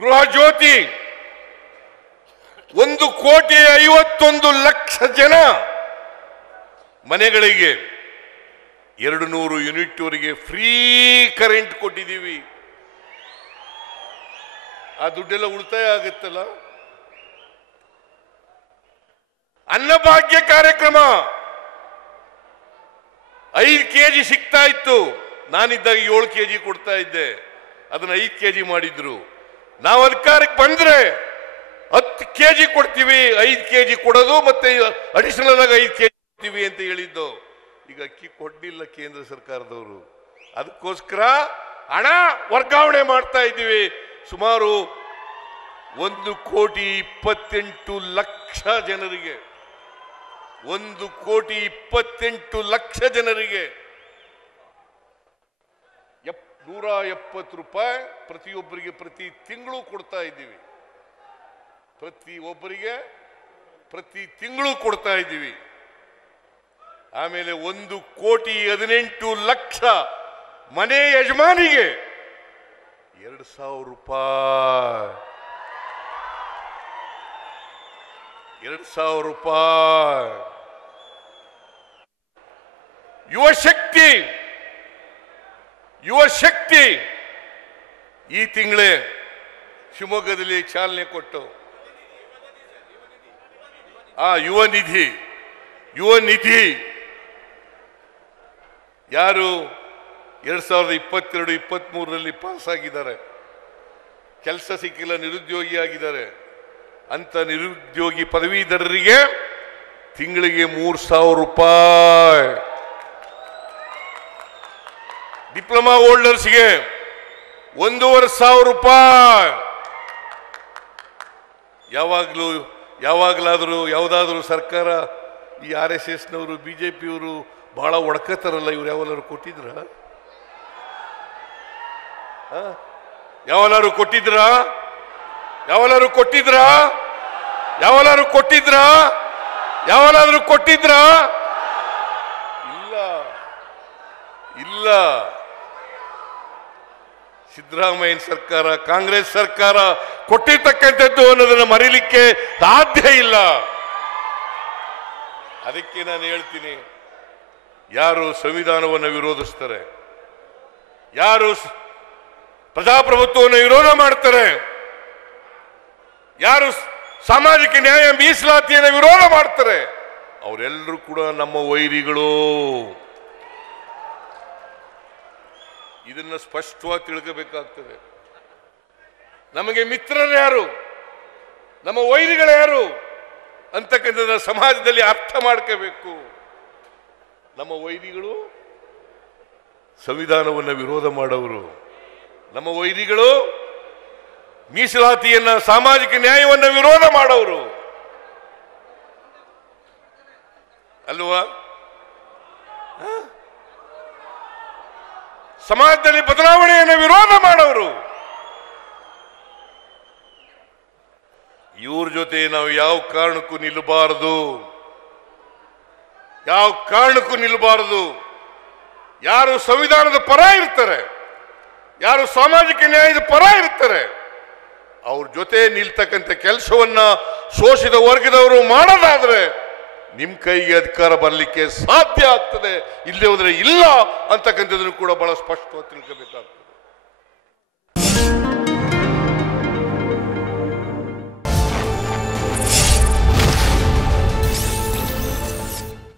ಗೃಹ ಜ್ಯೋತಿ 1,51,00,000 ಜನ ಮನೆಗಳಿಗೆ 200 ಯೂನಿಟ್ ವರೆಗೆ ಫ್ರೀ ಕರೆಂಟ್ ಕೊಟ್ಟಿದ್ದೀವಿ. ಆ ದುಡ್ಡೆಲ್ಲ ಉಳಿತಾಯ ಆಗುತ್ತಲ್ಲ. ಅನ್ನಭಾಗ್ಯ ಕಾರ್ಯಕ್ರಮ 5 ಕೆಜಿ ಸಿಗ್ತಾ ಇತ್ತು. ನಾನಿದ್ದಾಗ 7 ಕೆಜಿ ಕೊಡ್ತಾ ಇದ್ದೆ. ಅದನ್ನ 5 ಕೆಜಿ ಮಾಡಿದ್ರು. ನಾವು ಅಧಿಕಾರಕ್ಕೆ ಬಂದ್ರೆ 10 ಕೆಜಿ ಕೊಡ್ತೀವಿ, 5 ಕೆಜಿ ಕೊಡೋದು ಮತ್ತೆ ಅಡಿಷನಲ್ ಆಗಿ 5 ಕೆಜಿ ಕೊಡ್ತೀವಿ ಅಂತ ಹೇಳಿದ್ದು. ಈಗ ಅಕ್ಕಿ ಕೊಡ್ಲಿಲ್ಲ ಕೇಂದ್ರ ಸರ್ಕಾರದವರು. ಅದಕ್ಕೋಸ್ಕರ ಹಣ ವರ್ಗಾವಣೆ ಮಾಡ್ತಾ ಇದ್ದೀವಿ. ಸುಮಾರು 1,28,00,000 ಜನರಿಗೆ 1,28,00,000 ಜನರಿಗೆ 170 ರೂಪಾಯಿ ಪ್ರತಿಯೊಬ್ಬರಿಗೆ ಪ್ರತಿ ತಿಂಗಳು ಕೊಡ್ತಾ ಇದ್ದೀವಿ. ಪ್ರತಿಯೊಬ್ಬರಿಗೆ ಪ್ರತಿ ತಿಂಗಳು ಕೊಡ್ತಾ ಇದ್ದೀವಿ. ಆಮೇಲೆ 1,18,00,000 ಮನೆ ಯಜಮಾನಿಗೆ 2,000 ರೂಪಾಯಿ 2,000 ರೂಪಾಯಿ. ಯುವ ಶಕ್ತಿ ಈ ತಿಂಗಳೇ ಶಿವಮೊಗ್ಗದಲ್ಲಿ ಚಾಲನೆ ಕೊಟ್ಟು ಯುವ ನಿಧಿ ಯಾರು 2022-23ರಲ್ಲಿ ಪಾಸ್ ಆಗಿದ್ದಾರೆ, ಕೆಲಸ ಸಿಕ್ಕಿಲ್ಲ, ನಿರುದ್ಯೋಗಿ ಆಗಿದ್ದಾರೆ ಅಂತ ನಿರುದ್ಯೋಗಿ ಪದವೀಧರರಿಗೆ ತಿಂಗಳಿಗೆ 3,000 ರೂಪಾಯಿ. ಡಿಪ್ಲೊಮಾ ಹೋಲ್ಡರ್ಸ್ಗೆ 1,500 ರೂಪಾಯಿ. ಯಾವಾಗಲಾದರೂ ಯಾವುದಾದ್ರೂ ಸರ್ಕಾರ ಈ RSSನವರು BJPಯವರು ಬಹಳ ಒಡಕತ್ತಾರಲ್ಲ, ಇವ್ರು ಯಾವಲ್ಲಾರು ಕೊಟ್ಟಿದ್ರ? ಯಾವಲ್ಲಾರು ಕೊಟ್ಟಿದ್ರ? ಇಲ್ಲ. ಸಿದ್ದರಾಮಯ್ಯ ಸರ್ಕಾರ, ಕಾಂಗ್ರೆಸ್ ಸರ್ಕಾರ ಕೊಟ್ಟಿರ್ತಕ್ಕಂಥದ್ದು ಅನ್ನೋದನ್ನು ಮರೀಲಿಕ್ಕೆ ಸಾಧ್ಯ ಇಲ್ಲ. ಅದಕ್ಕೆ ನಾನು ಹೇಳ್ತೀನಿ, ಯಾರು ಸಂವಿಧಾನವನ್ನು ವಿರೋಧಿಸ್ತಾರೆ, ಯಾರು ಪ್ರಜಾಪ್ರಭುತ್ವವನ್ನು ವಿರೋಧ ಮಾಡ್ತಾರೆ, ಯಾರು ಸಾಮಾಜಿಕ ನ್ಯಾಯ ಮೀಸಲಾತಿಯನ್ನು ವಿರೋಧ ಮಾಡ್ತಾರೆ, ಅವರೆಲ್ಲರೂ ಕೂಡ ನಮ್ಮ ವೈರಿಗಳು. ಇದನ್ನ ಸ್ಪಷ್ಟವಾಗಿ ತಿಳ್ಕೋಬೇಕಾಗ್ತದೆ. ನಮಗೆ ಮಿತ್ರರು ಯಾರು, ನಮ್ಮ ವೈರಿಗಳು ಯಾರು ಅಂತಕ್ಕಂಥದ್ದನ್ನ ಸಮಾಜದಲ್ಲಿ ಅರ್ಥ ಮಾಡ್ಕೋಬೇಕು. ನಮ್ಮ ವೈರಿಗಳು ಸಂವಿಧಾನವನ್ನು ವಿರೋಧ ಮಾಡೋರು, ನಮ್ಮ ವೈರಿಗಳು ಮೀಸಲಾತಿಯನ್ನ, ಸಾಮಾಜಿಕ ನ್ಯಾಯವನ್ನು ವಿರೋಧ ಮಾಡೋರು ಅಲ್ವಾ? ಸಮಾಜದಲ್ಲಿ ಬದಲಾವಣೆಯನ್ನು ವಿರೋಧ ಮಾಡೋರು. ಇವ್ರ ಜೊತೆ ನಾವು ಯಾವ ಕಾರಣಕ್ಕೂ ನಿಲ್ಲಬಾರದು. ಯಾರು ಸಂವಿಧಾನದ ಪರ ಇರ್ತಾರೆ, ಯಾರು ಸಾಮಾಜಿಕ ನ್ಯಾಯದ ಪರ ಇರ್ತಾರೆ, ಅವ್ರ ಜೊತೆ ನಿಲ್ತಕ್ಕಂಥ ಕೆಲಸವನ್ನ ಶೋಷಿತ ವರ್ಗದವರು ಮಾಡೋದಾದ್ರೆ ನಿಮ್ ಕೈಗೆ ಅಧಿಕಾರ ಬರಲಿಕ್ಕೆ ಸಾಧ್ಯ ಆಗ್ತದೆ. ಇಲ್ಲದೆ ಹೋದ್ರೆ ಇಲ್ಲ ಅಂತಕ್ಕಂಥದ್ದನ್ನು ಕೂಡ ಬಹಳ ಸ್ಪಷ್ಟವಾಗಿ ತಿಳ್ಕೋಬೇಕಾಗ್ತದೆ.